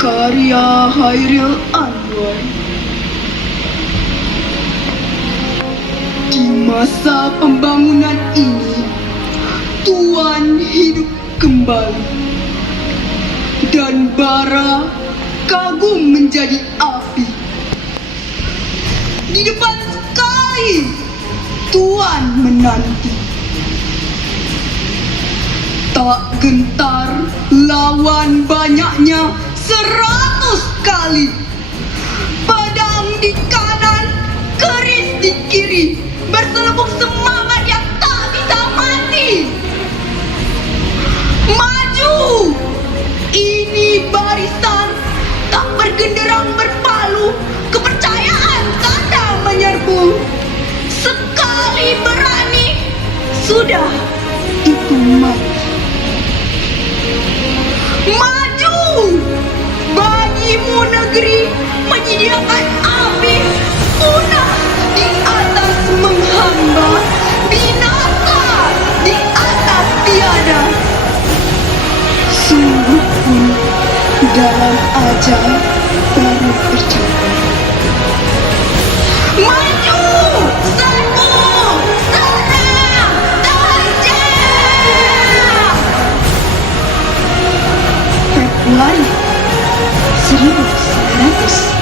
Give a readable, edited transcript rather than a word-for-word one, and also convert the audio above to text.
Karya Hairil Anwar. Di masa pembangunan ini, Tuan hidup kembali, dan bara kagum menjadi api. Di depan sekali Tuan menanti, tak gentar lawan banyaknya 100 kali. Pedang di kanan, keris di kiri, berselubung semangat yang tak bisa mati. Maju! Ini barisan tak bergenderang berpalu, kepercayaan kadang menyerbu. Sekali berani, sudah itu mati. Maju! Bagimu negeri menyediakan api, punah di atas menghamba, binasa di atas tiada. Sungguh pun dalam ajal baru tercapai. Maju! Serbu! Serang! Tajam! Februari 1900